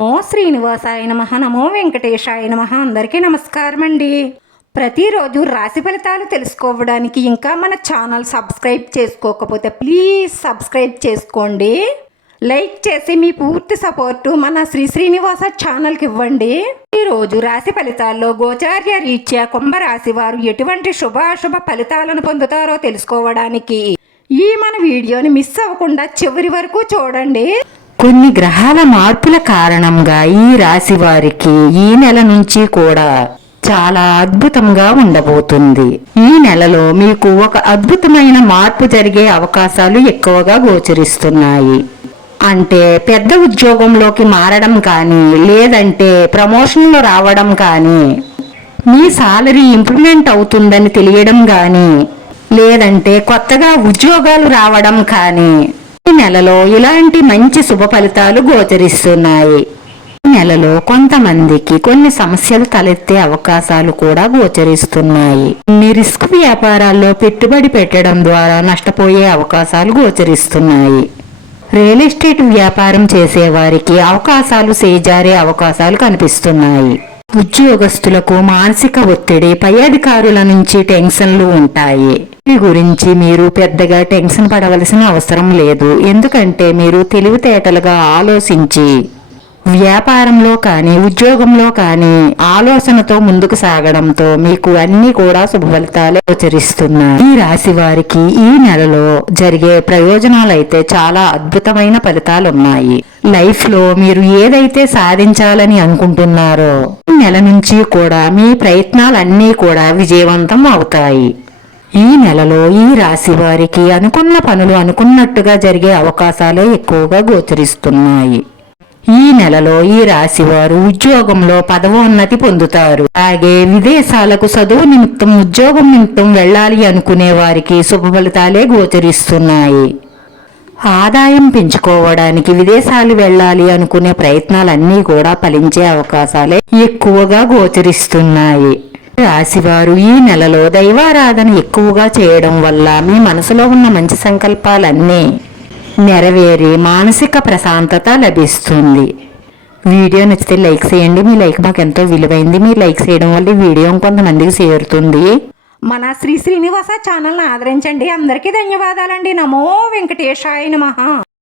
నమో శ్రీనివాసాయ నమ నమో వెంకటేశాయ నమ. అందరికీ నమస్కారం అండి ప్రతిరోజు రాశి ఫలితాలు తెలుసుకోవడానికి ఇంకా మన ఛానల్ సబ్స్క్రైబ్ చేసుకోకపోతే ప్లీజ్ సబ్స్క్రైబ్ చేసుకోండి. లైక్ చేసి మీ పూర్తి సపోర్టు మన శ్రీ శ్రీనివాస ఛానల్కి ఇవ్వండి. ఈరోజు రాశి ఫలితాల్లో గోచార్య రీత్యా కుంభరాశి వారు ఎటువంటి శుభాశుభ ఫలితాలను పొందుతారో తెలుసుకోవడానికి ఈ మన వీడియోని మిస్ అవ్వకుండా చివరి వరకు చూడండి. కొన్ని గ్రహాల మార్పుల కారణంగా ఈ రాశి వారికి ఈ నెల నుంచి కూడా చాలా అద్భుతంగా ఉండబోతుంది. ఈ నెలలో మీకు ఒక అద్భుతమైన మార్పు జరిగే అవకాశాలు ఎక్కువగా గోచరిస్తున్నాయి. అంటే పెద్ద ఉద్యోగంలోకి మారడం కానీ లేదంటే ప్రమోషన్లు రావడం కానీ మీ సాలరీ ఇంప్రూవ్మెంట్ అవుతుందని తెలియడం కానీ లేదంటే కొత్తగా ఉద్యోగాలు రావడం కానీ నెలలో ఇలాంటి మంచి శుభ ఫలితాలు గోచరిస్తున్నాయి. ఈ నెలలో కొంతమందికి కొన్ని సమస్యలు తలెత్తే అవకాశాలు కూడా గోచరిస్తున్నాయి. కొన్ని రిస్క్ వ్యాపారాల్లో పెట్టుబడి పెట్టడం ద్వారా నష్టపోయే అవకాశాలు గోచరిస్తున్నాయి. రియల్ ఎస్టేట్ వ్యాపారం చేసేవారికి అవకాశాలు సేజారే అవకాశాలు కనిపిస్తున్నాయి. ఉద్యోగస్తులకు మానసిక ఒత్తిడి పై అధికారుల నుంచి టెన్షన్లు ఉంటాయి. వీటి గురించి మీరు పెద్దగా టెన్షన్ పడవలసిన అవసరం లేదు. ఎందుకంటే మీరు తెలివితేటలుగా ఆలోచించి వ్యాపారంలో కానీ ఉద్యోగంలో కానీ ఆలోచనతో ముందుకు సాగడంతో మీకు అన్ని కూడా శుభ ఫలితాలే గోచరిస్తున్నాయి. ఈ రాశి వారికి ఈ నెలలో జరిగే ప్రయోజనాలైతే చాలా అద్భుతమైన ఫలితాలు ఉన్నాయి లైఫ్లో మీరు ఏదైతే సాధించాలని అనుకుంటున్నారో ఈ నెల నుంచి కూడా మీ ప్రయత్నాలన్నీ కూడా విజయవంతం అవుతాయి. ఈ నెలలో ఈ రాశి వారికి అనుకున్న పనులు అనుకున్నట్టుగా జరిగే అవకాశాలే ఎక్కువగా గోచరిస్తున్నాయి. ఈ నెలలో ఈ రాశి వారు ఉద్యోగంలో పదవోన్నతి పొందుతారు. అలాగే విదేశాలకు చదువు నిమిత్తం ఉద్యోగం నిమిత్తం వెళ్ళాలి అనుకునే వారికి శుభ ఫలితాలే గోచరిస్తున్నాయి. ఆదాయం పెంచుకోవడానికి విదేశాలు వెళ్ళాలి అనుకునే ప్రయత్నాలన్నీ కూడా ఫలించే అవకాశాలే ఎక్కువగా గోచరిస్తున్నాయి. రాశివారు ఈ నెలలో దైవారాధన ఎక్కువగా చేయడం వల్ల మీ మనసులో ఉన్న మంచి సంకల్పాలన్నీ నెరవేరి మానసిక ప్రశాంతత లభిస్తుంది. వీడియో నచ్చితే లైక్ చేయండి. మీ లైక్ మాకు ఎంతో విలువైంది. మీరు లైక్ చేయడం వల్ల వీడియో కొంతమందికి చేరుతుంది. మన శ్రీ శ్రీనివాస ఛానల్ని ఆదరించండి. అందరికీ ధన్యవాదాలండి. నమో వెంకటేశాయ నమ.